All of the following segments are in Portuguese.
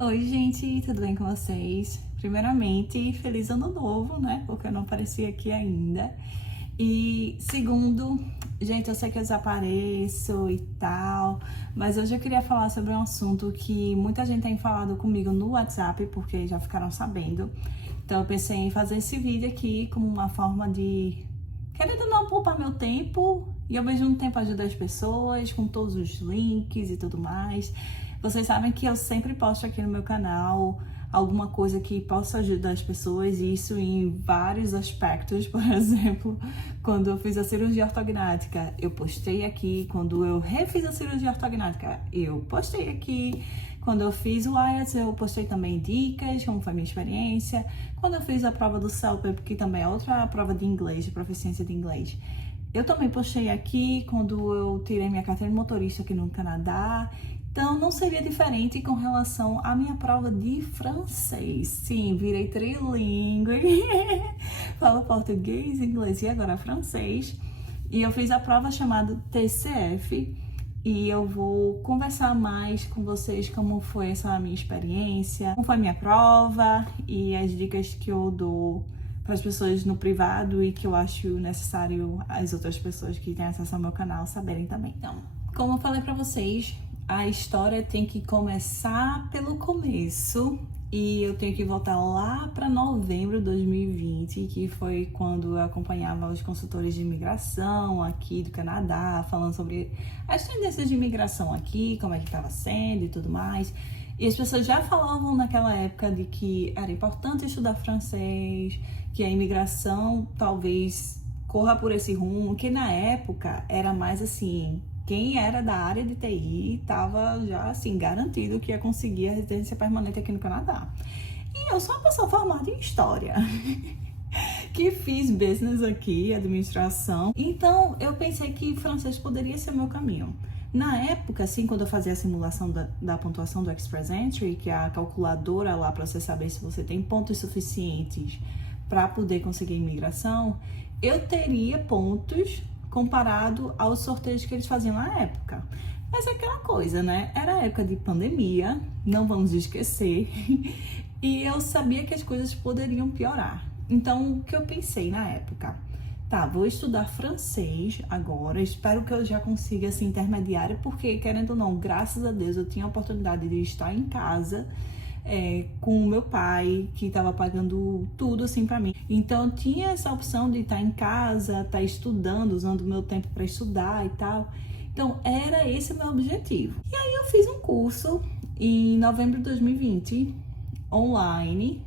Oi, gente, tudo bem com vocês? Primeiramente, feliz ano novo, né? Porque eu não apareci aqui ainda. E segundo, gente, eu sei que eu desapareço e tal, mas hoje eu queria falar sobre um assunto que muita gente tem falado comigo no WhatsApp, porque já ficaram sabendo. Então eu pensei em fazer esse vídeo aqui como uma forma de, querendo não poupar meu tempo e ao mesmo tempo ajudar as pessoas com todos os links e tudo mais. Vocês sabem que eu sempre posto aqui no meu canal alguma coisa que possa ajudar as pessoas, e isso em vários aspectos. Por exemplo, quando eu fiz a cirurgia ortognática, eu postei aqui. Quando eu refiz a cirurgia ortognática, eu postei aqui. Quando eu fiz o IELTS, eu postei também dicas, como foi a minha experiência. Quando eu fiz a prova do CELPEP, que também é outra prova de inglês, de proficiência de inglês, eu também postei aqui quando eu tirei minha carteira de motorista aqui no Canadá. Então, não seria diferente com relação à minha prova de francês. Sim, virei trilingue. Falo português, inglês e agora francês. E eu fiz a prova chamada TCF. E eu vou conversar mais com vocês como foi essa minha experiência, como foi a minha prova e as dicas que eu dou para as pessoas no privado e que eu acho necessário as outras pessoas que têm acesso ao meu canal saberem também. Então, como eu falei para vocês, a história tem que começar pelo começo e eu tenho que voltar lá para novembro de 2020, que foi quando eu acompanhava os consultores de imigração aqui do Canadá, falando sobre as tendências de imigração aqui, como é que estava sendo e tudo mais. E as pessoas já falavam naquela época de que era importante estudar francês, que a imigração talvez corra por esse rumo, que na época era mais assim, quem era da área de TI estava já assim garantido que ia conseguir a residência permanente aqui no Canadá. E eu sou uma pessoa formada em história, que fiz business aqui, administração. Então eu pensei que francês poderia ser o meu caminho. Na época, assim, quando eu fazia a simulação da pontuação do Express Entry, que é a calculadora lá para você saber se você tem pontos suficientes para poder conseguir imigração, eu teria pontos comparado aos sorteios que eles faziam na época. Mas é aquela coisa, né? Era época de pandemia, não vamos esquecer, e eu sabia que as coisas poderiam piorar. Então, o que eu pensei na época? Tá, vou estudar francês agora, espero que eu já consiga esse intermediário, porque, querendo ou não, graças a Deus, eu tinha a oportunidade de estar em casa, com o meu pai, que estava pagando tudo assim para mim. Então eu tinha essa opção de estar em casa, estar estudando, usando o meu tempo para estudar e tal. Então era esse o meu objetivo. E aí eu fiz um curso em novembro de 2020, online,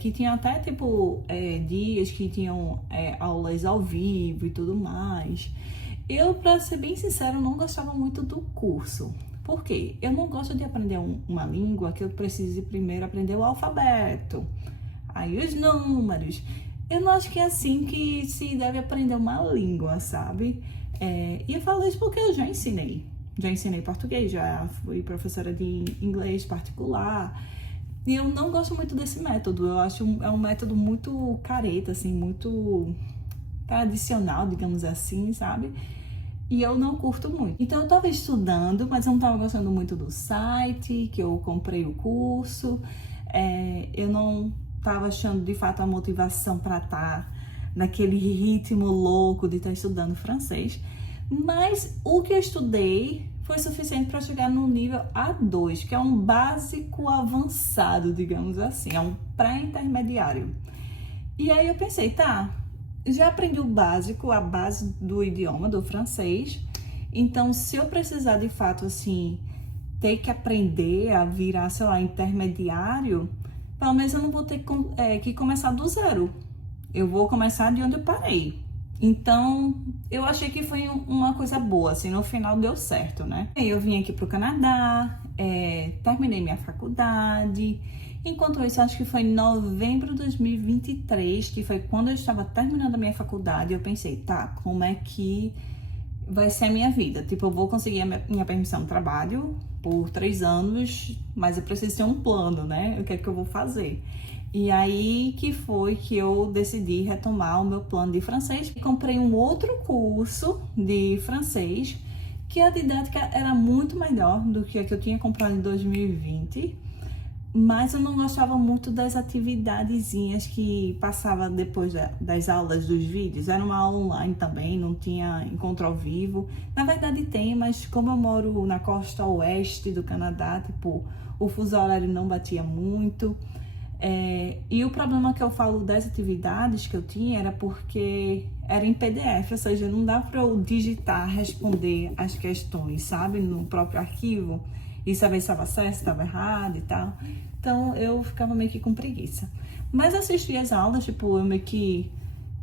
que tinha até tipo dias que tinham aulas ao vivo e tudo mais. Eu, para ser bem sincero, não gostava muito do curso. Por quê? Eu não gosto de aprender uma língua que eu precise primeiro aprender o alfabeto, aí os números. Eu não acho que é assim que se deve aprender uma língua, sabe? E eu falo isso porque eu já ensinei. Já ensinei português, já fui professora de inglês particular. E eu não gosto muito desse método. Eu acho é um método muito careta, assim, muito tradicional, digamos assim, sabe? E eu não curto muito. Então eu tava estudando, mas eu não tava gostando muito do site, que eu comprei o curso. Eu não tava achando de fato a motivação para estar naquele ritmo louco de estar estudando francês. Mas o que eu estudei foi suficiente para chegar no nível A2, que é um básico avançado, digamos assim, é um pré-intermediário. E aí eu pensei, tá, já aprendi o básico, a base do idioma, do francês. Então, se eu precisar de fato, assim, ter que aprender a virar, sei lá, intermediário, pelo menos eu não vou ter que começar do zero. Eu vou começar de onde eu parei. Então, eu achei que foi uma coisa boa, assim, no final deu certo, né? Eu vim aqui pro Canadá, terminei minha faculdade. Enquanto isso, acho que foi em novembro de 2023, que foi quando eu estava terminando a minha faculdade, eu pensei, tá, como é que vai ser a minha vida? Tipo, eu vou conseguir a minha permissão de trabalho por 3 anos, mas eu preciso ter um plano, né? O que é que eu vou fazer? E aí que foi que eu decidi retomar o meu plano de francês. Comprei um outro curso de francês, que a didática era muito melhor do que a que eu tinha comprado em 2020. mas eu não gostava muito das atividadezinhas que passava depois das aulas dos vídeos. Era uma aula online também, não tinha encontro ao vivo. Na verdade tem, mas como eu moro na costa oeste do Canadá, tipo, o fuso horário não batia muito. E o problema que eu falo das atividades que eu tinha era porque era em PDF, ou seja, não dá para eu digitar, responder as questões, sabe, no próprio arquivo e saber se estava certo, se estava errado e tal. Então eu ficava meio que com preguiça. Mas eu assisti as aulas, tipo, eu meio que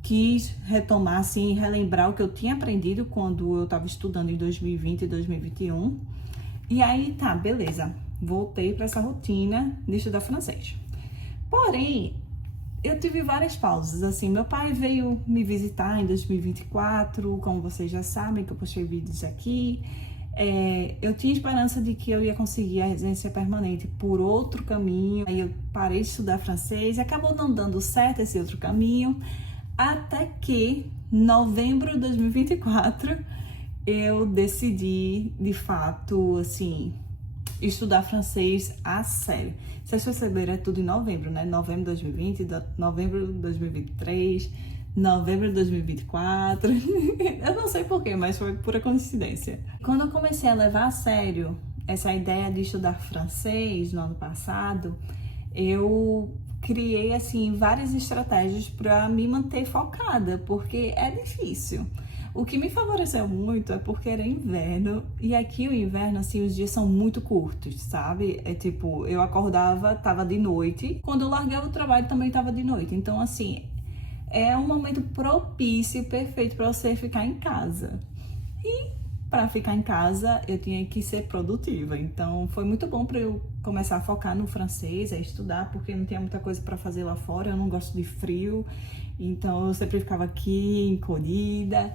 quis retomar, assim, relembrar o que eu tinha aprendido quando eu estava estudando em 2020 e 2021. E aí, tá, beleza, voltei para essa rotina de estudar francês. Porém, eu tive várias pausas, assim, meu pai veio me visitar em 2024, como vocês já sabem, que eu postei vídeos aqui. Eu tinha esperança de que eu ia conseguir a residência permanente por outro caminho, aí eu parei de estudar francês e acabou não dando certo esse outro caminho, até que, em novembro de 2024, eu decidi, de fato, assim, estudar francês a sério. Vocês perceberam, é tudo em novembro, né? Novembro de 2020, novembro de 2023, novembro de 2024. Eu não sei porquê, mas foi pura coincidência. Quando eu comecei a levar a sério essa ideia de estudar francês no ano passado, eu criei, assim, várias estratégias para me manter focada, porque é difícil. O que me favoreceu muito é porque era inverno, e aqui o inverno, assim, os dias são muito curtos, sabe? É tipo, eu acordava, tava de noite, quando eu largava o trabalho também tava de noite. Então, assim, é um momento propício, perfeito para você ficar em casa. E para ficar em casa, eu tinha que ser produtiva. Então, foi muito bom para eu começar a focar no francês, a estudar, porque não tinha muita coisa para fazer lá fora. Eu não gosto de frio, então eu sempre ficava aqui, encolhida.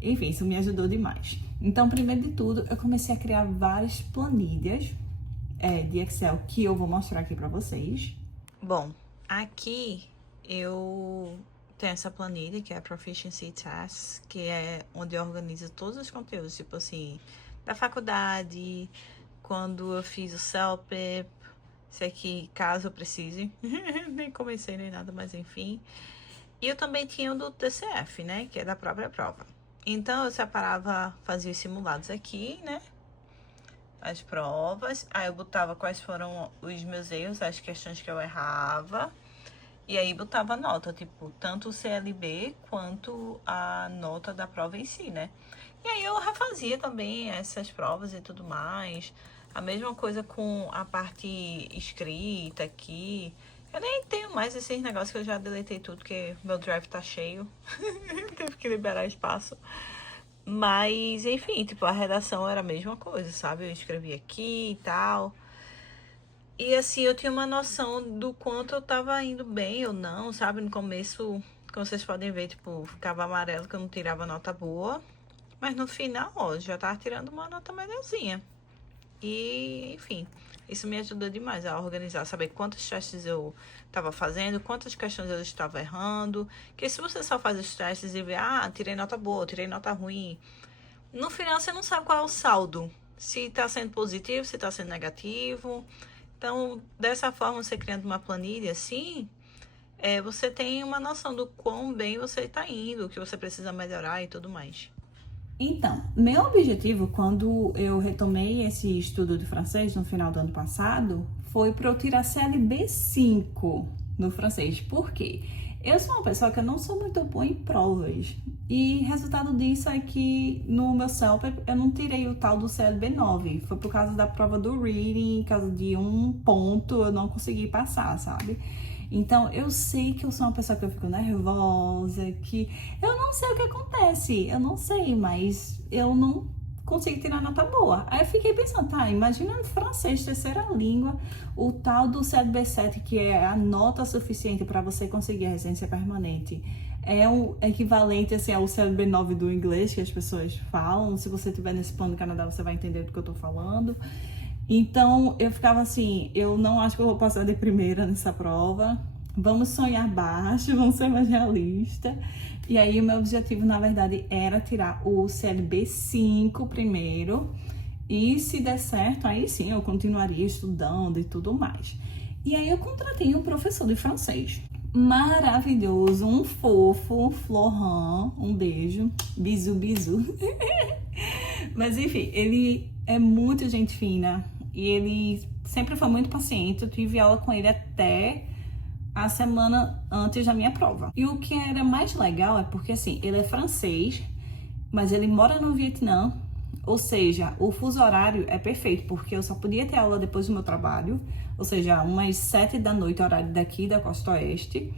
Enfim, isso me ajudou demais. Então, primeiro de tudo, eu comecei a criar várias planilhas de Excel que eu vou mostrar aqui para vocês. Bom, aqui eu tenho essa planilha que é a Proficiency Tasks, que é onde eu organizo todos os conteúdos, tipo assim, da faculdade, quando eu fiz o CELPEP, isso aqui, caso eu precise, nem comecei nem nada, mas enfim. E eu também tinha o do TCF, né, que é da própria prova. Então eu separava, fazia os simulados aqui, né, as provas, aí eu botava quais foram os meus erros, as questões que eu errava. E aí botava nota, tipo, tanto o CLB quanto a nota da prova em si, né? E aí eu refazia também essas provas e tudo mais. A mesma coisa com a parte escrita aqui. Eu nem tenho mais esses negócios que eu já deletei tudo, porque meu drive tá cheio. Teve que liberar espaço. Mas, enfim, tipo, a redação era a mesma coisa, sabe? Eu escrevi aqui e tal. E assim, eu tinha uma noção do quanto eu tava indo bem ou não, sabe? No começo, como vocês podem ver, tipo, ficava amarelo que eu não tirava nota boa. Mas no final, ó, já tava tirando uma nota melhorzinha. E, enfim, isso me ajudou demais a organizar, saber quantos testes eu tava fazendo, quantas questões eu estava errando. Porque se você só faz os testes e vê, tirei nota boa, tirei nota ruim, no final você não sabe qual é o saldo. Se tá sendo positivo, se tá sendo negativo. Então, dessa forma, você criando uma planilha assim, você tem uma noção do quão bem você está indo, o que você precisa melhorar e tudo mais. Então, meu objetivo quando eu retomei esse estudo de francês no final do ano passado foi para eu tirar CLB 5 no francês. Por quê? Eu sou uma pessoa que eu não sou muito boa em provas. E resultado disso é que no meu CELPEP eu não tirei o tal do CLB 9. Foi por causa da prova do reading, por causa de um ponto eu não consegui passar, sabe? Então eu sei que eu sou uma pessoa que eu fico nervosa, que eu não sei o que acontece. Eu não sei, mas eu não consegui tirar nota boa. Aí eu fiquei pensando, imagina francês, terceira língua, o tal do CLB7, que é a nota suficiente para você conseguir a residência permanente. É o equivalente, assim, ao CLB9 do inglês, que as pessoas falam. Se você estiver nesse plano do Canadá, você vai entender do que eu tô falando. Então, eu ficava assim, eu não acho que eu vou passar de primeira nessa prova. Vamos sonhar baixo, vamos ser mais realistas. E aí, o meu objetivo, na verdade, era tirar o CLB 5 primeiro E se der certo, aí sim eu continuaria estudando e tudo mais. E aí eu contratei um professor de francês. Maravilhoso, um fofo, Florent, um beijo, bisu, bisu. Mas enfim, ele é muito gente fina e ele sempre foi muito paciente. Eu tive aula com ele até a semana antes da minha prova. E o que era mais legal é porque, assim, ele é francês, mas ele mora no Vietnã, ou seja, o fuso horário é perfeito, porque eu só podia ter aula depois do meu trabalho, ou seja, umas 7 da noite, horário daqui da Costa Oeste,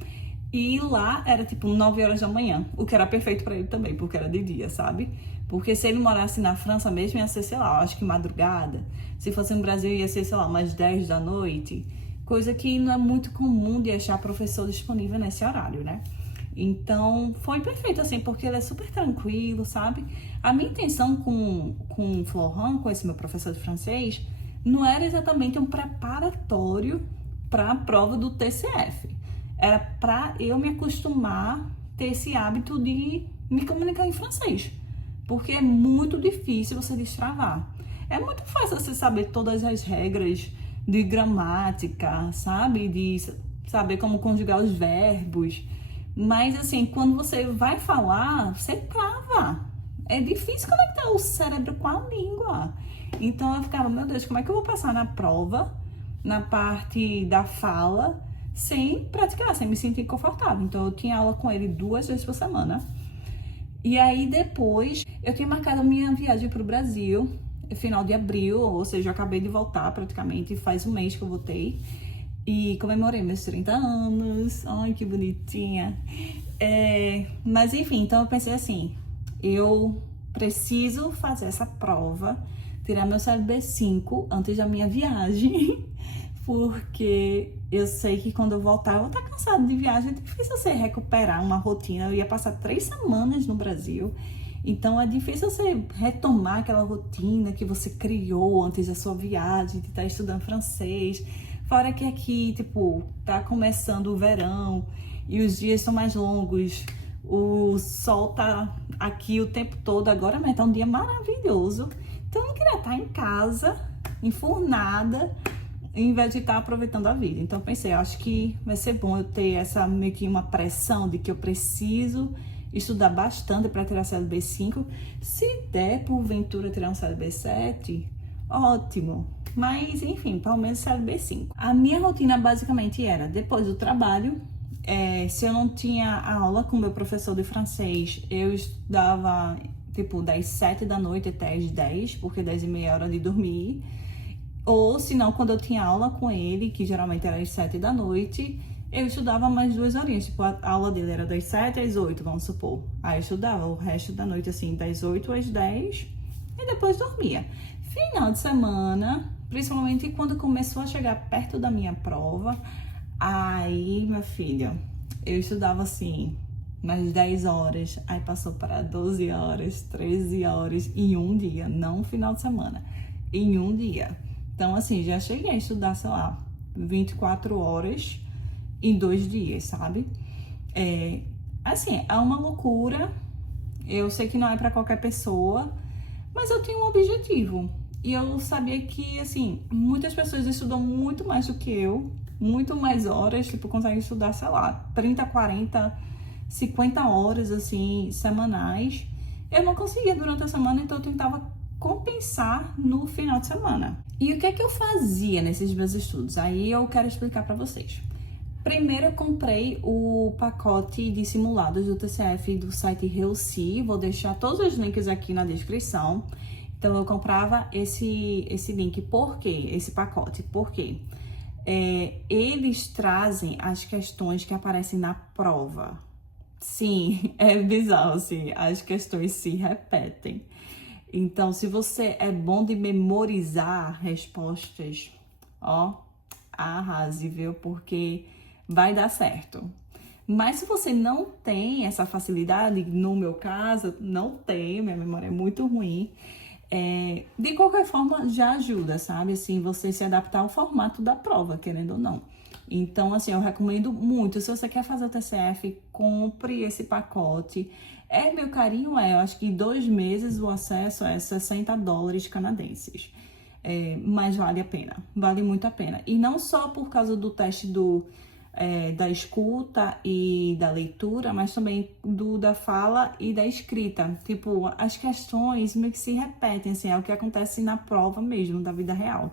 e lá era tipo 9 horas da manhã, o que era perfeito pra ele também, porque era de dia, sabe? Porque se ele morasse na França mesmo, ia ser, sei lá, acho que madrugada. Se fosse no Brasil, ia ser, sei lá, umas 10 da noite. Coisa que não é muito comum de achar professor disponível nesse horário, né? Então, foi perfeito, assim, porque ele é super tranquilo, sabe? A minha intenção com o Florent, com esse meu professor de francês, não era exatamente um preparatório para a prova do TCF. Era para eu me acostumar a ter esse hábito de me comunicar em francês. Porque é muito difícil você destravar. É muito fácil você saber todas as regras de gramática, sabe? De saber como conjugar os verbos. Mas, assim, quando você vai falar, você trava. É difícil conectar o cérebro com a língua. Então, eu ficava, meu Deus, como é que eu vou passar na prova, na parte da fala, sem praticar, sem me sentir confortável? Então, eu tinha aula com ele 2 vezes por semana. E aí, depois, eu tinha marcado a minha viagem para o Brasil, final de abril, ou seja, eu acabei de voltar praticamente, faz um mês que eu voltei. E comemorei meus 30 anos. Ai, que bonitinha. Mas enfim, então eu pensei assim, eu preciso fazer essa prova, tirar meu CLB 5 antes da minha viagem, porque eu sei que quando eu voltar, eu vou estar cansada de viagem. É difícil você recuperar uma rotina. Eu ia passar 3 semanas no Brasil. Então é difícil você retomar aquela rotina que você criou antes da sua viagem, de estar estudando francês. Fora que aqui, tipo, tá começando o verão e os dias são mais longos. O sol tá aqui o tempo todo agora, mas tá um dia maravilhoso. Então eu não queria estar em casa, enfurnada, em vez de estar aproveitando a vida. Então eu pensei, acho que vai ser bom eu ter essa meio que uma pressão de que eu preciso estudar bastante para tirar CLB 5. Se der porventura tirar um CLB 7, ótimo. Mas enfim, pelo menos CLB 5. A minha rotina basicamente era, depois do trabalho, se eu não tinha aula com o meu professor de francês, eu estudava tipo das 7 da noite até as 10, porque 10 e meia é hora de dormir. Ou se não, quando eu tinha aula com ele, que geralmente era às 7 da noite, eu estudava mais 2 horinhas. Tipo, a aula dele era das 7 às 8, vamos supor. Aí eu estudava o resto da noite, assim, das 8 às 10 e depois dormia. Final de semana, principalmente quando começou a chegar perto da minha prova, aí, minha filha, eu estudava assim, mais 10 horas, aí passou para 12 horas, 13 horas em um dia, não um final de semana, em um dia. Então, assim, já cheguei a estudar, sei lá, 24 horas em 2 dias, sabe? Assim, é uma loucura. Eu sei que não é para qualquer pessoa, mas eu tinha um objetivo. E eu sabia que, assim, muitas pessoas estudam muito mais do que eu, muito mais horas, tipo, conseguem estudar, sei lá, 30, 40, 50 horas, assim, semanais. Eu não conseguia durante a semana, então eu tentava compensar no final de semana. E o que é que eu fazia nesses meus estudos? Aí eu quero explicar para vocês. Primeiro eu comprei o pacote de simulados do TCF do site Helsi, vou deixar todos os links aqui na descrição. Então eu comprava esse link, por quê? Esse pacote, por quê? Eles trazem as questões que aparecem na prova. Sim, é bizarro, assim, as questões se repetem. Então, se você é bom de memorizar respostas, ó, arrase, viu? Porque vai dar certo. Mas se você não tem essa facilidade, no meu caso, não tenho, minha memória é muito ruim, de qualquer forma já ajuda, sabe? Assim, você se adaptar ao formato da prova, querendo ou não. Então, assim, eu recomendo muito. Se você quer fazer o TCF, compre esse pacote. Meu carinho eu acho que 2 meses o acesso é US$ 60 canadenses. Mas vale a pena, vale muito a pena. E não só por causa do teste da escuta e da leitura, mas também da fala e da escrita. Tipo, as questões meio que se repetem, assim, é o que acontece na prova mesmo, da vida real.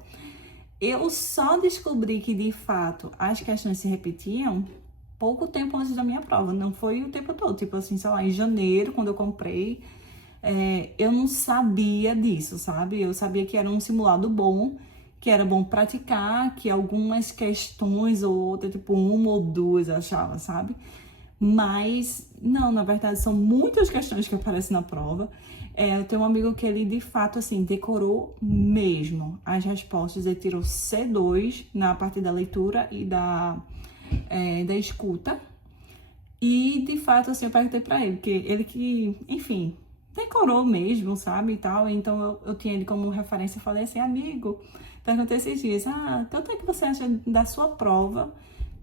Eu só descobri que, de fato, as questões se repetiam pouco tempo antes da minha prova, não foi o tempo todo. Tipo assim, sei lá, em janeiro, quando eu comprei, eu não sabia disso, sabe? Eu sabia que era um simulado bom, que era bom praticar, que algumas questões ou outra, tipo 1 ou 2, eu achava, sabe? Mas, não, na verdade, são muitas questões que aparecem na prova. Eu tenho um amigo que ele, de fato, assim, decorou mesmo as respostas. Ele tirou C2 na parte da leitura e da escuta. E, de fato, assim, eu perguntei pra ele, porque ele que, enfim, decorou mesmo, sabe, e tal. Então, eu tinha ele como referência. Eu falei assim, amigo, perguntei esses dias, quanto é que você acha da sua prova?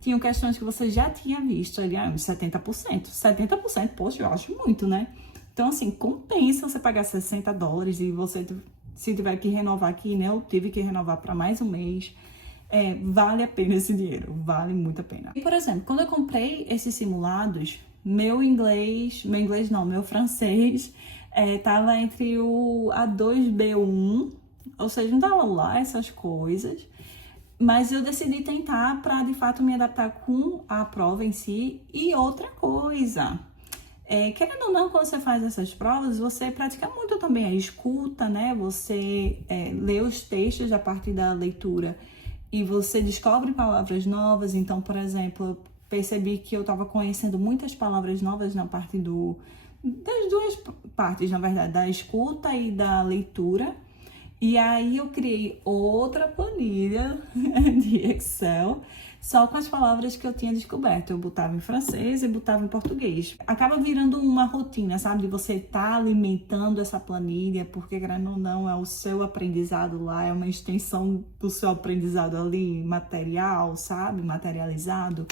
Tinham questões que você já tinha visto. Ele, uns 70%. 70%, poxa, eu acho muito, né? Então, assim, compensa você pagar $60 e você, se tiver que renovar aqui, né? Eu tive que renovar para mais um mês. Vale a pena esse dinheiro, vale muito a pena. E, por exemplo, quando eu comprei esses simulados, meu francês tava entre o A2 B1, ou seja, não tava lá essas coisas, mas eu decidi tentar para, de fato, me adaptar com a prova em si. E outra coisa, querendo ou não, quando você faz essas provas, você pratica muito também a escuta, né? Você lê os textos a partir da leitura e você descobre palavras novas. Então, por exemplo, eu percebi que eu estava conhecendo muitas palavras novas na parte das duas partes, na verdade, da escuta e da leitura. E aí eu criei outra planilha de Excel só com as palavras que eu tinha descoberto. Eu botava em francês e botava em português. Acaba virando uma rotina, sabe? De você estar alimentando essa planilha, porque, querendo ou não, é o seu aprendizado lá, é uma extensão do seu aprendizado ali, material, sabe? Materializado.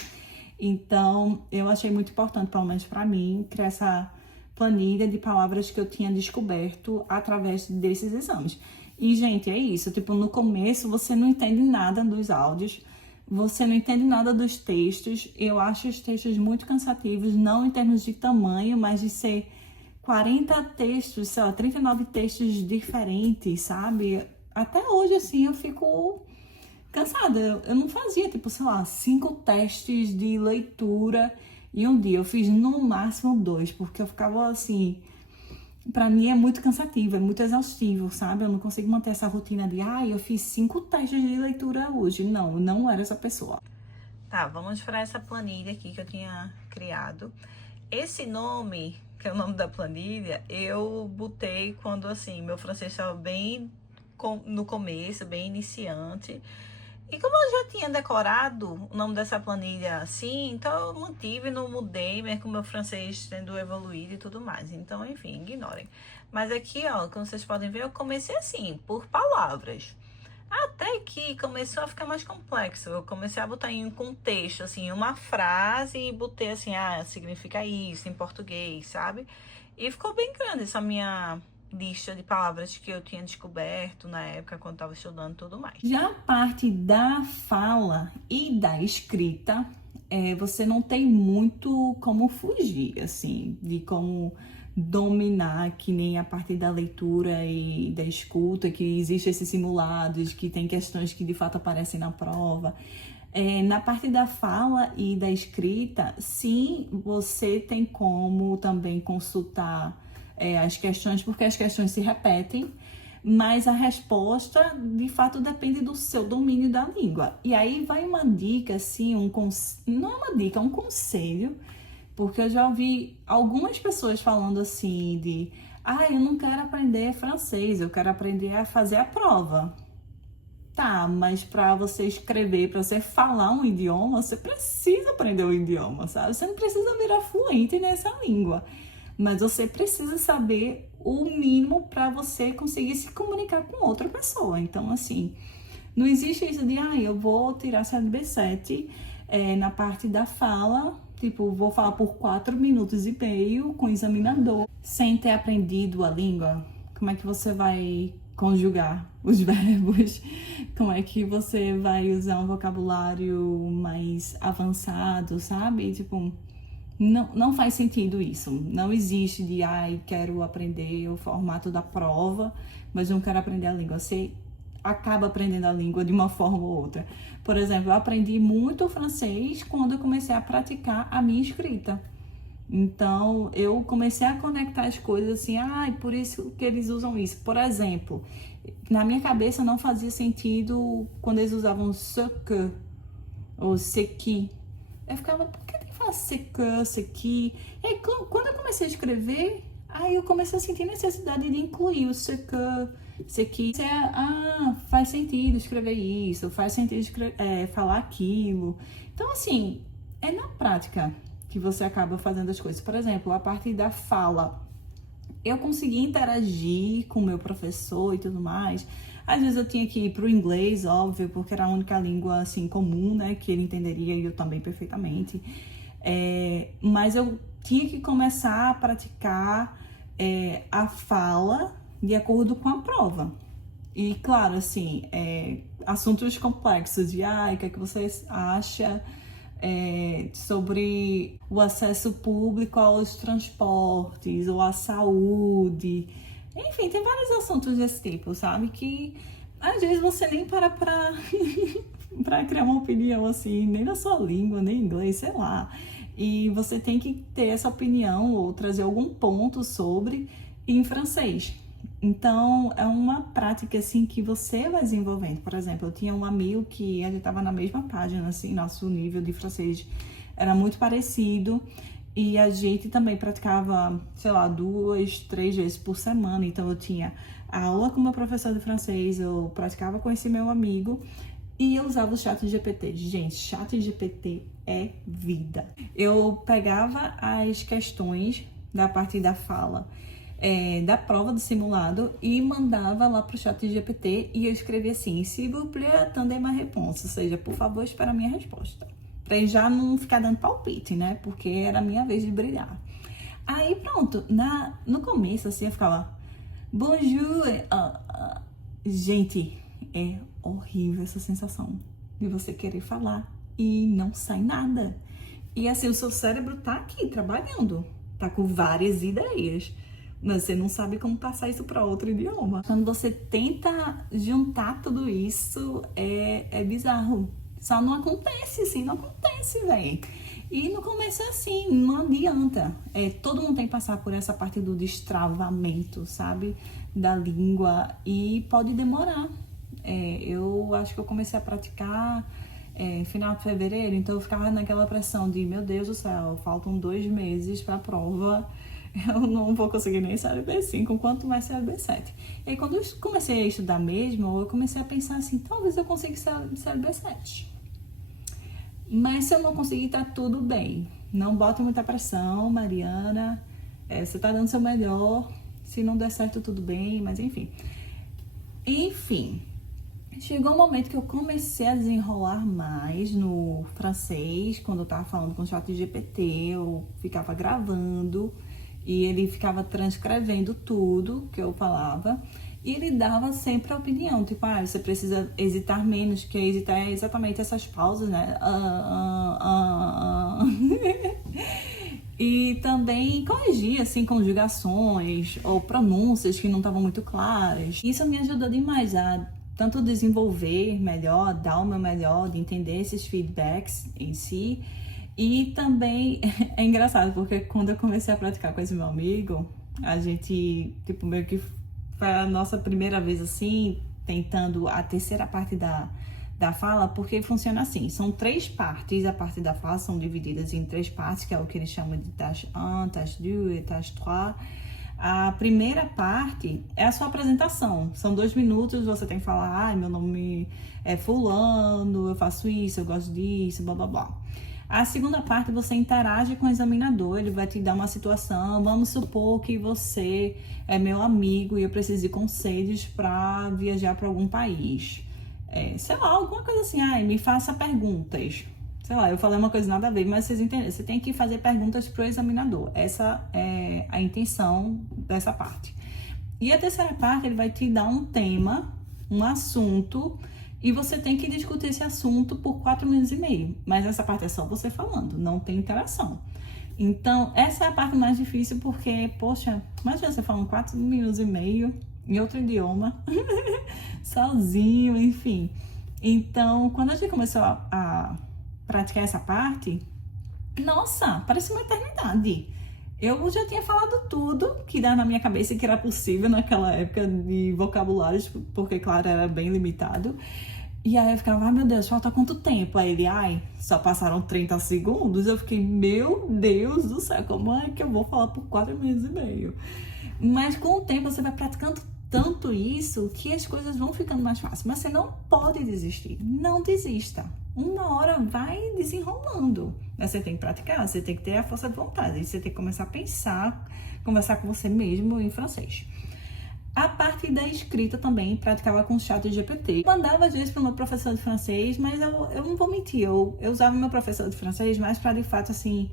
Então, eu achei muito importante, pelo menos para mim, criar essa planilha de palavras que eu tinha descoberto através desses exames. E, gente, é isso. Tipo, no começo você não entende nada dos áudios, você não entende nada dos textos. Eu acho os textos muito cansativos, não em termos de tamanho, mas de ser 40 textos, sei lá, 39 textos diferentes, sabe? Até hoje, assim, eu fico cansada. Eu não fazia, tipo, sei lá, 5 testes de leitura em um dia. Eu fiz no máximo 2, porque eu ficava assim. Pra mim é muito cansativo, é muito exaustivo, sabe? Eu não consigo manter essa rotina de, eu fiz 5 testes de leitura hoje. Não era essa pessoa. Tá, vamos para essa planilha aqui que eu tinha criado. Esse nome, que é o nome da planilha, eu botei quando, assim, meu francês estava bem no começo, bem iniciante. E como eu já tinha decorado o nome dessa planilha assim, então eu mantive, não mudei, mesmo com o meu francês tendo evoluído e tudo mais. Então, enfim, ignorem. Mas aqui, ó, como vocês podem ver, eu comecei assim, por palavras. Até que começou a ficar mais complexo. Eu comecei a botar em um contexto, assim, uma frase e botei assim, significa isso em português, sabe? E ficou bem grande essa minha lista de palavras que eu tinha descoberto na época quando estava estudando e tudo mais. Já a parte da fala e da escrita, você não tem muito como fugir, assim, de como dominar, que nem a parte da leitura e da escuta, que existe esses simulados, que tem questões que de fato aparecem na prova. Na parte da fala e da escrita, sim, você tem como também consultar as questões, porque as questões se repetem, mas a resposta, de fato, depende do seu domínio da língua. E aí vai uma dica, assim, não é uma dica, é um conselho, porque eu já ouvi algumas pessoas falando assim de, eu não quero aprender francês, eu quero aprender a fazer a prova. Tá, mas para você escrever, para você falar um idioma, você precisa aprender o idioma, sabe? Você não precisa virar fluente nessa língua, mas você precisa saber o mínimo para você conseguir se comunicar com outra pessoa. Então, assim, não existe isso de, eu vou tirar CLB7 na parte da fala, tipo, vou falar por 4 minutos e meio com o examinador, sem ter aprendido a língua. Como é que você vai conjugar os verbos? Como é que você vai usar um vocabulário mais avançado, sabe? Tipo, não faz sentido isso. Não existe de, ai, quero aprender o formato da prova, mas não quero aprender a língua. Você acaba aprendendo a língua de uma forma ou outra. Por exemplo, eu aprendi muito francês quando eu comecei a praticar a minha escrita. Então, eu comecei a conectar as coisas assim, por isso que eles usam isso. Por exemplo, na minha cabeça não fazia sentido quando eles usavam ce que ou ce qui. Eu ficava, por que tem que falar ce que, ce qui? E aí, quando eu comecei a escrever, aí eu comecei a sentir necessidade de incluir o ce que, ce qui. Faz sentido escrever isso, faz sentido falar aquilo. Então, assim, é na prática que você acaba fazendo as coisas. Por exemplo, a partir da fala, eu consegui interagir com o meu professor e tudo mais. Às vezes eu tinha que ir para o inglês, óbvio, porque era a única língua assim comum, né, que ele entenderia e eu também perfeitamente. Mas eu tinha que começar a praticar a fala de acordo com a prova. E claro, assim, assuntos complexos de o que é que você acha sobre o acesso público aos transportes ou à saúde. Enfim, tem vários assuntos desse tipo, sabe? Que às vezes você nem para pra criar uma opinião assim, nem na sua língua, nem em inglês, sei lá. E você tem que ter essa opinião ou trazer algum ponto sobre em francês. Então, é uma prática, assim, que você vai desenvolvendo. Por exemplo, eu tinha um amigo que a gente estava na mesma página, assim, nosso nível de francês era muito parecido. E a gente também praticava, sei lá, 2, 3 vezes por semana. Então, eu tinha aula com meu professor de francês, eu praticava com esse meu amigo e eu usava o ChatGPT. Gente, ChatGPT é vida. Eu pegava as questões da parte da fala da prova do simulado e mandava lá pro ChatGPT e eu escrevia assim, s'il vous plaît, attendez ma réponse, ou seja, por favor, espera a minha resposta. Pra ele já não ficar dando palpite, né? Porque era a minha vez de brilhar. Aí pronto, no começo assim eu ficava, bonjour, gente, é horrível essa sensação de você querer falar e não sai nada. E assim, o seu cérebro tá aqui trabalhando, tá com várias ideias, mas você não sabe como passar isso para outro idioma. Quando você tenta juntar tudo isso, é bizarro. Só não acontece, assim, não acontece, velho. E no começo é assim, não adianta. Todo mundo tem que passar por essa parte do destravamento, sabe? Da língua. E pode demorar. Eu acho que eu comecei a praticar final de fevereiro, então eu ficava naquela pressão de, meu Deus do céu, faltam 2 meses para a prova. Eu não vou conseguir nem CLB5, quanto mais CLB7. E aí, quando eu comecei a estudar mesmo, eu comecei a pensar assim, talvez eu consiga CLB7. Mas se eu não conseguir, tá tudo bem. Não bota muita pressão, Mariana. Você tá dando seu melhor. Se não der certo, tudo bem, mas enfim. Enfim, chegou um momento que eu comecei a desenrolar mais no francês, quando eu tava falando com o ChatGPT, eu ficava gravando e ele ficava transcrevendo tudo que eu falava e ele dava sempre a opinião, tipo, você precisa hesitar menos, que hesitar é exatamente essas pausas, né? E também corrigir, assim, conjugações ou pronúncias que não estavam muito claras. Isso me ajudou demais a tanto desenvolver melhor, dar o meu melhor, de entender esses feedbacks em si. E também é engraçado, porque quando eu comecei a praticar com esse meu amigo, a gente, tipo, meio que foi a nossa primeira vez, assim, tentando a terceira parte da fala, porque funciona assim, são 3 partes, a parte da fala são divididas em 3 partes, que é o que eles chamam de tâche 1, tâche 2 e tâche 3. A primeira parte é a sua apresentação, são 2 minutos, você tem que falar, meu nome é fulano, eu faço isso, eu gosto disso, blá blá blá. A segunda parte você interage com o examinador, ele vai te dar uma situação, vamos supor que você é meu amigo e eu preciso de conselhos para viajar para algum país. Sei lá, alguma coisa assim, me faça perguntas. sei lá, eu falei uma coisa nada a ver, mas vocês entenderam. Você tem que fazer perguntas pro examinador. Essa é a intenção dessa parte. E a terceira parte, ele vai te dar um tema, um assunto, e você tem que discutir esse assunto por 4 minutos e meio. Mas essa parte é só você falando, não tem interação. Então, essa é a parte mais difícil porque, poxa, imagina você falando 4 minutos e meio em outro idioma, sozinho, enfim. Então, quando a gente começou a praticar essa parte, nossa, parece uma eternidade. Eu já tinha falado tudo que dá na minha cabeça e que era possível naquela época de vocabulários, porque, claro, era bem limitado. E aí eu ficava, ai meu Deus, falta quanto tempo? Aí ele, ai, só passaram 30 segundos. Eu fiquei, meu Deus do céu, como é que eu vou falar por 4 minutos e meio? Mas com o tempo você vai praticando tanto isso que as coisas vão ficando mais fáceis. Mas você não pode desistir, não desista. Uma hora vai desenrolando. Mas você tem que praticar, você tem que ter a força de vontade. Você tem que começar a pensar, conversar com você mesmo em francês. A parte da escrita também, praticava com o ChatGPT. Mandava às vezes para o meu professor de francês, mas eu não vou mentir, eu usava o meu professor de francês mais para, de fato, assim,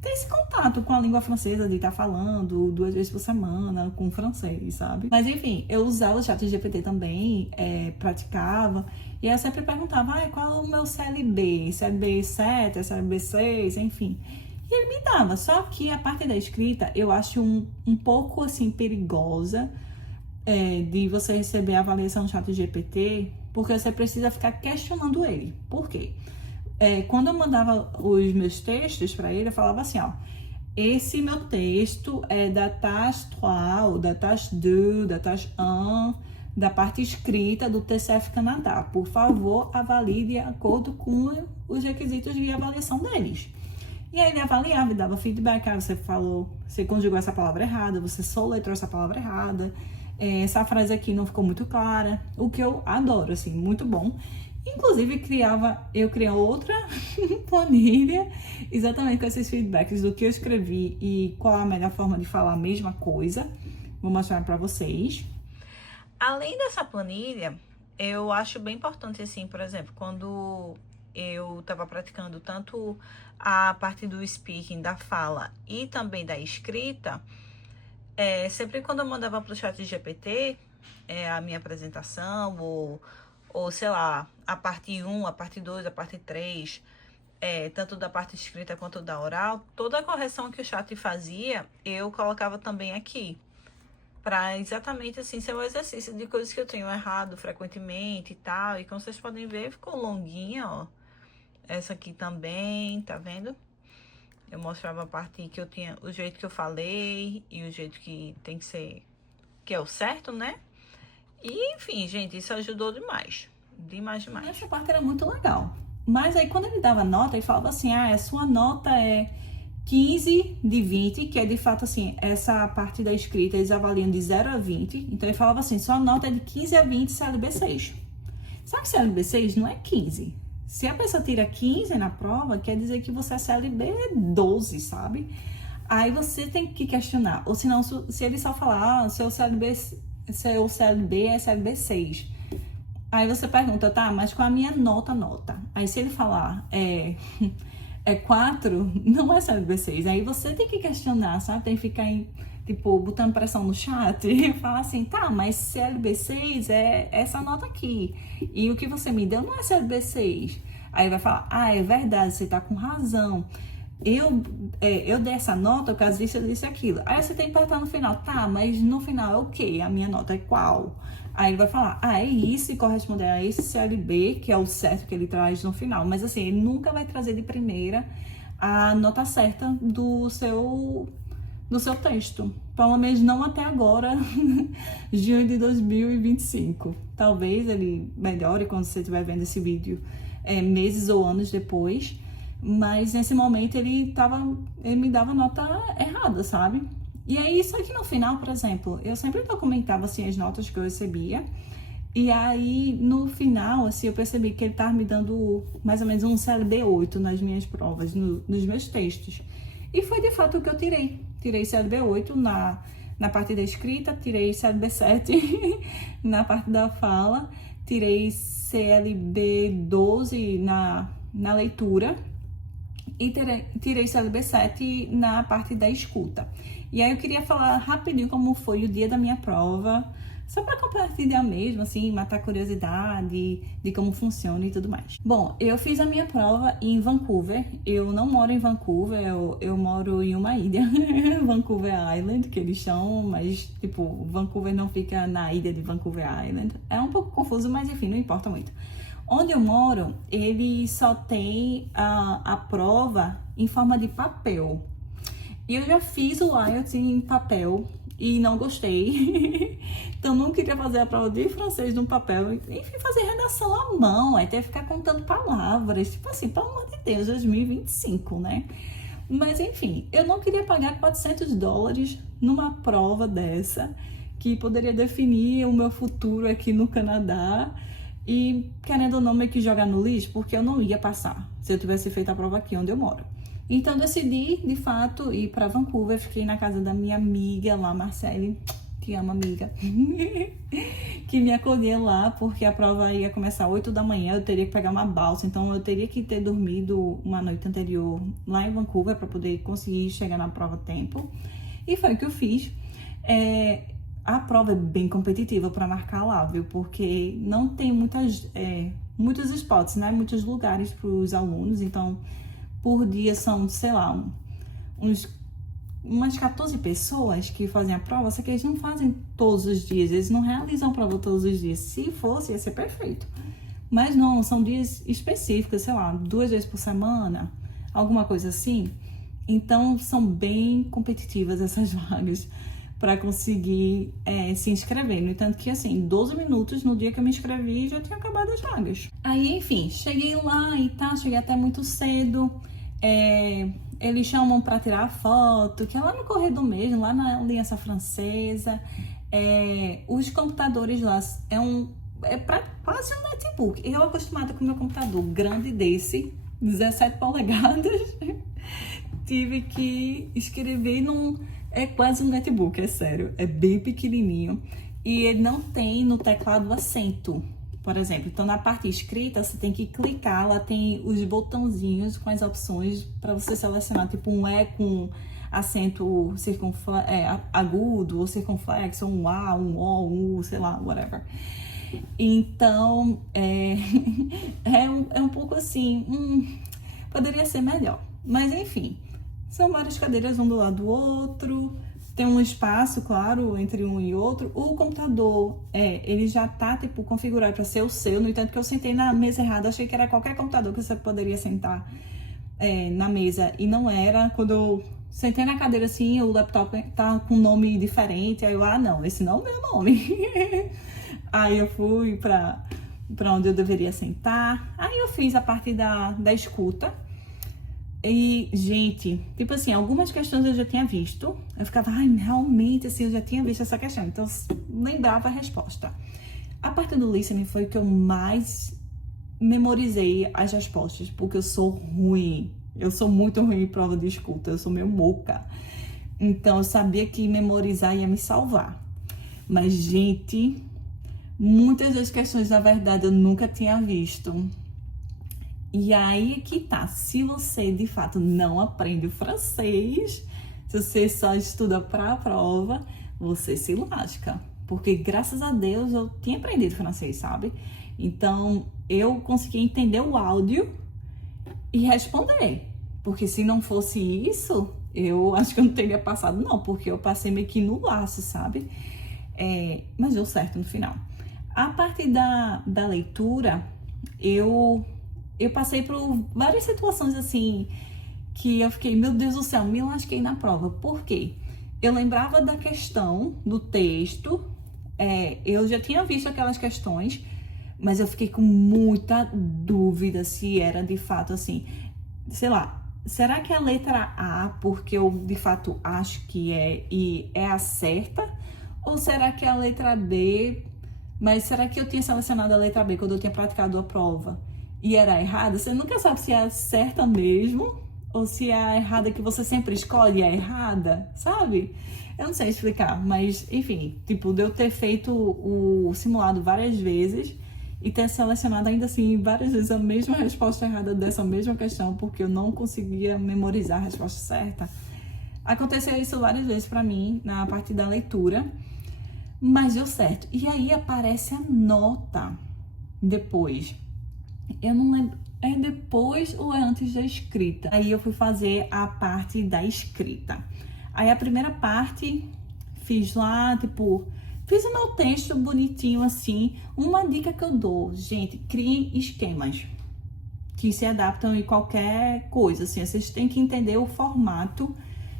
ter esse contato com a língua francesa, de estar falando 2 vezes por semana com francês, sabe? Mas enfim, eu usava o ChatGPT também, praticava, e eu sempre perguntava, qual é o meu CLB? CLB 7, CLB 6, enfim. E ele me dava, só que a parte da escrita eu acho um pouco, assim, perigosa, de você receber a avaliação do ChatGPT, porque você precisa ficar questionando ele. Por quê? Quando eu mandava os meus textos para ele, eu falava assim, ó, esse meu texto é da tâche 3, ou da tâche 2, da tâche 1, da parte escrita do TCF Canadá. Por favor, avalie de acordo com os requisitos de avaliação deles. E aí ele avaliava e dava feedback, você conjugou essa palavra errada, você soletrou essa palavra errada, essa frase aqui não ficou muito clara, o que eu adoro, assim, muito bom. Inclusive, eu criei outra planilha, exatamente com esses feedbacks do que eu escrevi e qual a melhor forma de falar a mesma coisa. Vou mostrar para vocês. Além dessa planilha, eu acho bem importante, assim, por exemplo, quando eu estava praticando tanto a parte do speaking, da fala e também da escrita, sempre quando eu mandava para o ChatGPT a minha apresentação, ou sei lá, a parte 1, a parte 2, a parte 3, tanto da parte escrita quanto da oral, toda a correção que o chat fazia, eu colocava também aqui, para exatamente assim ser um exercício de coisas que eu tenho errado frequentemente e tal. E como vocês podem ver, ficou longuinha, ó. Essa aqui também, tá vendo? Eu mostrava a parte que eu tinha, o jeito que eu falei e o jeito que tem que ser, que é o certo, né? E, enfim, gente, isso ajudou demais. Demais. Essa parte era muito legal. Mas aí, quando ele dava nota, ele falava assim, a sua nota é 15 de 20, que é de fato assim, essa parte da escrita eles avaliam de 0 a 20. Então, ele falava assim, sua nota é de 15 a 20 CLB 6. Sabe que CLB 6 não é 15? Se a pessoa tira 15 na prova, quer dizer que você é CLB 12, sabe? Aí você tem que questionar. Ou senão, se ele só falar, seu CLB é CLB 6. Aí você pergunta, tá, mas com a minha nota? Aí se ele falar, é 4, não é CLB 6. Aí você tem que questionar, sabe? Tem que ficar, botando pressão no chat e falar assim, tá, mas CLB 6 é essa nota aqui. E o que você me deu não é CLB 6. Aí vai falar, é verdade, você tá com razão. Eu dei essa nota por causa disso, eu disse aquilo. Aí você tem que perguntar no final, tá, mas no final é o quê? A minha nota é qual? Aí ele vai falar, é isso, e corresponder a esse CLB, que é o certo que ele traz no final. Mas assim, ele nunca vai trazer de primeira a nota certa do seu texto. Pelo menos não até agora, junho de 2025. Talvez ele melhore quando você estiver vendo esse vídeo meses ou anos depois. Mas nesse momento ele me dava nota errada, sabe? E aí, isso aqui no final, por exemplo, eu sempre documentava assim as notas que eu recebia. E aí, no final, assim, eu percebi que ele estava me dando mais ou menos um CLB 8 nas minhas provas, nos meus textos. E foi de fato o que eu tirei. Tirei CLB 8 na parte da escrita, tirei CLB 7 na parte da fala, tirei CLB 12 na leitura. e tirei CLB7 na parte da escuta. E aí eu queria falar rapidinho como foi o dia da minha prova, só para compartilhar mesmo, assim, matar a curiosidade de como funciona e tudo mais. Bom, eu fiz a minha prova em Vancouver. Eu não moro em Vancouver, eu moro em uma ilha, Vancouver Island, que eles chamam, mas, tipo, Vancouver não fica na ilha de Vancouver Island. É um pouco confuso, mas enfim, não importa muito. Onde eu moro, ele só tem a prova em forma de papel. E eu já fiz o IELTS em papel e não gostei. Então, não queria fazer a prova de francês no papel. Enfim, fazer redação à mão, até ficar contando palavras. Tipo assim, pelo amor de Deus, 2025, né? Mas, enfim, eu não queria pagar $400 numa prova dessa, que poderia definir o meu futuro aqui no Canadá. E, querendo ou não, meio que jogar no lixo, porque eu não ia passar se eu tivesse feito a prova aqui onde eu moro. Então, decidi, de fato, ir para Vancouver. Fiquei na casa da minha amiga lá, Marcele. Te amo, amiga. Que me acolheu lá, porque a prova ia começar às 8 da manhã. Eu teria que pegar uma balsa. Então, eu teria que ter dormido uma noite anterior lá em Vancouver para poder conseguir chegar na prova a tempo. E foi o que eu fiz. A prova é bem competitiva para marcar lá, viu? Porque não tem muitos spots, né? Muitos lugares para os alunos. Então, por dia são, sei lá, umas 14 pessoas que fazem a prova, só que eles não fazem todos os dias, eles não realizam a prova todos os dias. Se fosse, ia ser perfeito. Mas não, são dias específicos, sei lá, 2 vezes por semana, alguma coisa assim. Então, são bem competitivas essas vagas para conseguir se inscrever. No entanto que, assim, 12 minutos no dia que eu me inscrevi, já tinha acabado as vagas. Aí, enfim, cheguei lá e tá, cheguei até muito cedo. Eles chamam para tirar foto, que é lá no corredor mesmo, lá na Aliança Francesa. Os computadores lá quase um notebook. Eu acostumada com o meu computador grande desse, 17 polegadas, tive que escrever é quase um netbook, é sério. É bem pequenininho. E ele não tem no teclado acento, por exemplo. Então, na parte escrita, você tem que clicar. Lá tem os botãozinhos com as opções para você selecionar. Tipo, um E com acento agudo ou circunflexo. Um A, um O, um U, sei lá, whatever. Então, é um pouco assim... poderia ser melhor. Mas, enfim... São várias cadeiras, um do lado do outro. Tem um espaço, claro, entre um e outro. O computador, ele já tá, tipo, configurado para ser o seu. No entanto, que eu sentei na mesa errada. Achei que era qualquer computador que você poderia sentar na mesa. E não era. Quando eu sentei na cadeira, assim, o laptop tá com um nome diferente. Aí eu, não, esse não é o meu nome. Aí eu fui para onde eu deveria sentar. Aí eu fiz a parte da escuta. E, gente, tipo assim, algumas questões eu já tinha visto. Eu ficava, realmente, assim, eu já tinha visto essa questão. Então, eu lembrava a resposta. A parte do listening foi que eu mais memorizei as respostas, porque eu sou ruim. Eu sou muito ruim em prova de escuta, eu sou meio moca. Então, eu sabia que memorizar ia me salvar. Mas, gente, muitas das questões, na verdade, eu nunca tinha visto. E aí que tá, se você de fato não aprende o francês, se você só estuda para a prova, você se lasca. Porque graças a Deus eu tinha aprendido francês, sabe? Então eu consegui entender o áudio e responder. Porque se não fosse isso, eu acho que eu não teria passado não, porque eu passei meio que no laço, sabe? Mas deu certo no final. A parte da leitura, eu passei por várias situações assim, que eu fiquei, meu Deus do céu, me lasquei na prova. Por quê? Eu lembrava da questão, do texto, eu já tinha visto aquelas questões, mas eu fiquei com muita dúvida se era de fato assim, sei lá, será que é a letra A, porque eu de fato acho que e é a certa? Ou será que é a letra B, mas será que eu tinha selecionado a letra B quando eu tinha praticado a prova e era errada? Você nunca sabe se é a certa mesmo ou se é a errada que você sempre escolhe a errada, sabe? Eu não sei explicar, mas enfim, tipo, de eu ter feito o simulado várias vezes e ter selecionado ainda assim várias vezes a mesma resposta errada dessa mesma questão, porque eu não conseguia memorizar a resposta certa. Aconteceu isso várias vezes pra mim na parte da leitura, mas deu certo. E aí aparece a nota depois. Eu não lembro, é depois ou é antes da escrita? Aí eu fui fazer a parte da escrita. Aí a primeira parte fiz lá, tipo, fiz o meu texto bonitinho assim. Uma dica que eu dou, gente, criem esquemas que se adaptam em qualquer coisa, assim. Vocês têm que entender o formato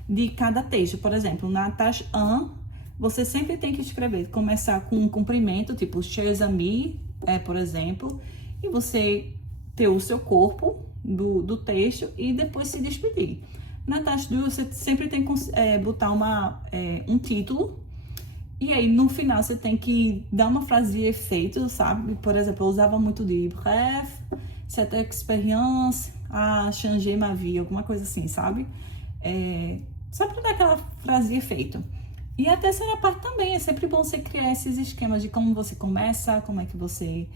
de cada texto. Por exemplo, na tâche 1, você sempre tem que escrever, começar com um comprimento, tipo, chers amis, por exemplo, e você ter o seu corpo do texto e depois se despedir. Na tâche 2, você sempre tem que botar um título, e aí no final você tem que dar uma frase de efeito, sabe? Por exemplo, eu usava muito de bref, cette expérience a changé ma vie, alguma coisa assim, sabe? Só pra dar aquela frase de efeito. E a terceira parte também, é sempre bom você criar esses esquemas de como você começa, como é que você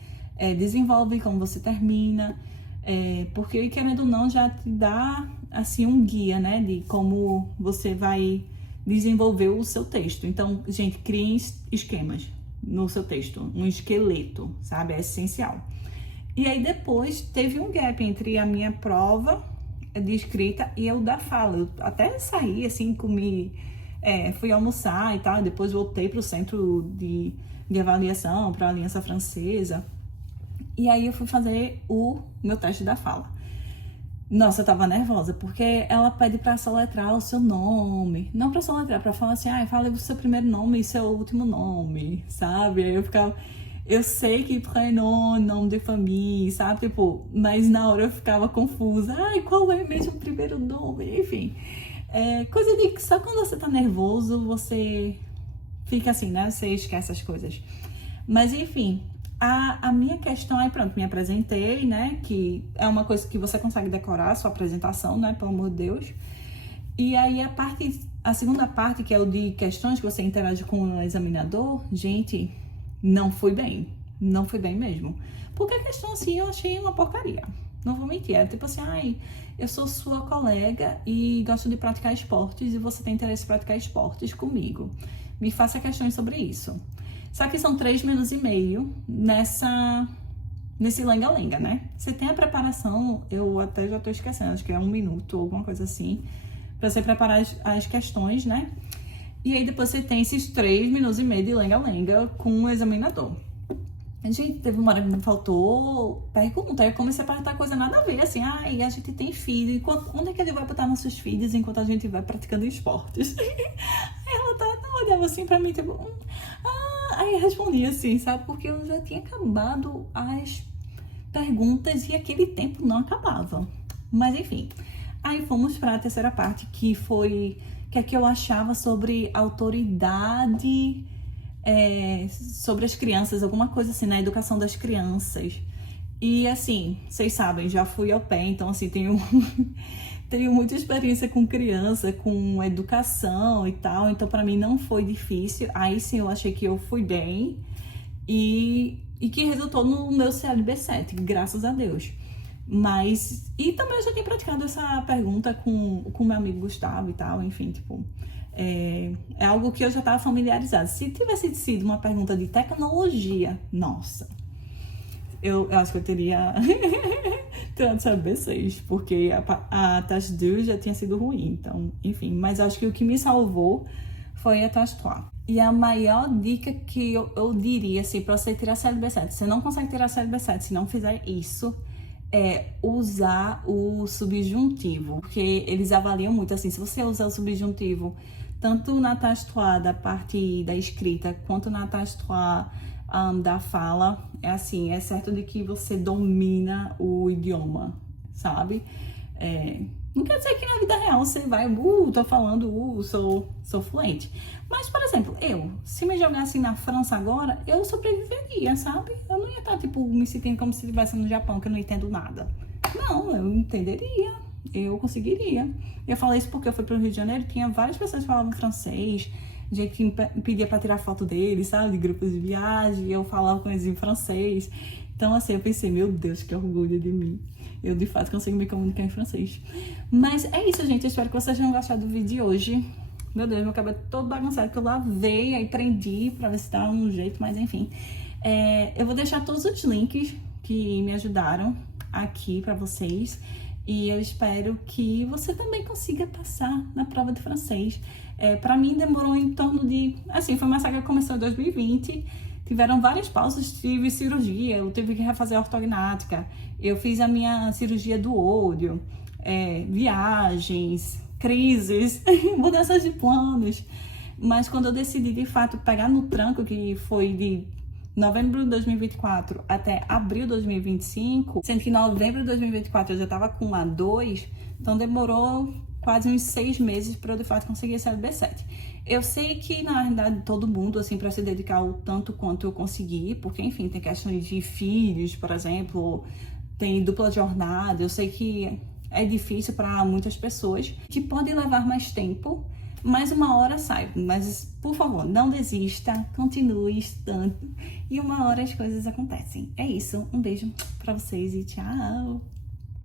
desenvolve, como você termina, porque querendo ou não já te dá assim um guia, né, de como você vai desenvolver o seu texto. Então, gente, criem esquemas no seu texto, um esqueleto, sabe, é essencial. E aí depois teve um gap entre a minha prova de escrita e o da fala. Eu até saí, assim, comi, fui almoçar e tal, depois voltei para o centro de avaliação, para a Aliança Francesa. E aí eu fui fazer o meu teste da fala. Nossa, eu tava nervosa, porque ela pede pra soletrar o seu nome. Não pra soletrar, pra falar assim, fala o seu primeiro nome e seu último nome, sabe? Aí eu ficava... Eu sei que prénom, nome de família, sabe? Tipo, mas na hora eu ficava confusa. Qual é mesmo o primeiro nome? Enfim, coisa de que só quando você tá nervoso, você fica assim, né? Você esquece as coisas. Mas, enfim, a minha questão aí, pronto, me apresentei, né? Que é uma coisa que você consegue decorar, a sua apresentação, né? Pelo amor de Deus. E aí, a segunda parte, que é o de questões, que você interage com o examinador, gente... Não fui bem mesmo. Porque a questão, assim, eu achei uma porcaria. Não vou mentir, era tipo assim, eu sou sua colega e gosto de praticar esportes e você tem interesse em praticar esportes comigo. Me faça questões sobre isso. Só que são 3 minutos e meio nesse lenga-lenga, né? Você tem a preparação, eu até já tô esquecendo, acho que é 1 minuto ou alguma coisa assim, pra você preparar as questões, né? E aí depois você tem esses 3 minutos e meio de lenga-lenga com o examinador. Gente, teve uma hora que me faltou pergunta. Aí eu comecei a perguntar coisa nada a ver, assim, a gente tem filho, onde é que ele vai botar nossos filhos enquanto a gente vai praticando esportes? Aí ela olhava assim pra mim, tipo, aí eu respondia assim, sabe? Porque eu já tinha acabado as perguntas e aquele tempo não acabava. Mas enfim, aí fomos pra terceira parte, que foi... que é que eu achava sobre autoridade, sobre as crianças, alguma coisa assim, na educação das crianças. E assim, vocês sabem, já fui ao pé, então assim, tenho muita experiência com criança, com educação e tal, então pra mim não foi difícil. Aí sim, eu achei que eu fui bem e que resultou no meu CLB7, graças a Deus. Mas, e também eu já tinha praticado essa pergunta com meu amigo Gustavo e tal, enfim, tipo, é algo que eu já estava familiarizada. Se tivesse sido uma pergunta de tecnologia, nossa, eu acho que eu teria tirado CB6, porque a taxa 2 já tinha sido ruim, então, enfim, mas acho que o que me salvou foi a taxa 3. E a maior dica que eu diria, assim, para você tirar CLB7, você não consegue tirar CLB7 se não fizer isso, usar o subjuntivo, porque eles avaliam muito, assim, se você usar o subjuntivo tanto na taxa 3 da parte da escrita, quanto na taxa 3 da fala, assim, é certo de que você domina o idioma, sabe? Não quer dizer que na vida real você vai, tô falando, sou fluente. Mas, por exemplo, se me jogasse na França agora, eu sobreviveria, sabe? Eu não ia estar, tipo, me sentindo como se estivesse no Japão, que eu não entendo nada. Não, eu entenderia, eu conseguiria. Eu falei isso porque eu fui pro Rio de Janeiro, tinha várias pessoas que falavam francês, gente que me pedia pra tirar foto deles, sabe? De grupos de viagem, eu falava com eles em francês. Então, assim, eu pensei, meu Deus, que orgulho de mim. Eu, de fato, consigo me comunicar em francês. Mas é isso, gente. Eu espero que vocês tenham gostado do vídeo de hoje. Meu Deus, meu cabelo é todo bagunçado, que eu lavei, aí prendi pra ver se tá um jeito, mas enfim. Eu vou deixar todos os links que me ajudaram aqui pra vocês. E eu espero que você também consiga passar na prova de francês. Pra mim, demorou em torno de... Assim, foi uma saga que começou em 2020. Tiveram várias pausas, tive cirurgia, eu tive que refazer a ortognática, eu fiz a minha cirurgia do olho, viagens, crises, mudanças de planos. Mas quando eu decidi, de fato, pegar no tranco, que foi de novembro de 2024 até abril de 2025, sendo que em novembro de 2024 eu já estava com A2, então demorou quase uns 6 meses para eu, de fato, conseguir esse LB7. Eu sei que, na verdade, todo mundo, assim, para se dedicar o tanto quanto eu consegui, porque, enfim, tem questões de filhos, por exemplo, tem dupla jornada, eu sei que é difícil para muitas pessoas, que pode levar mais tempo, mas uma hora sai. Mas, por favor, não desista, continue estudando, e uma hora as coisas acontecem. É isso, um beijo para vocês e tchau!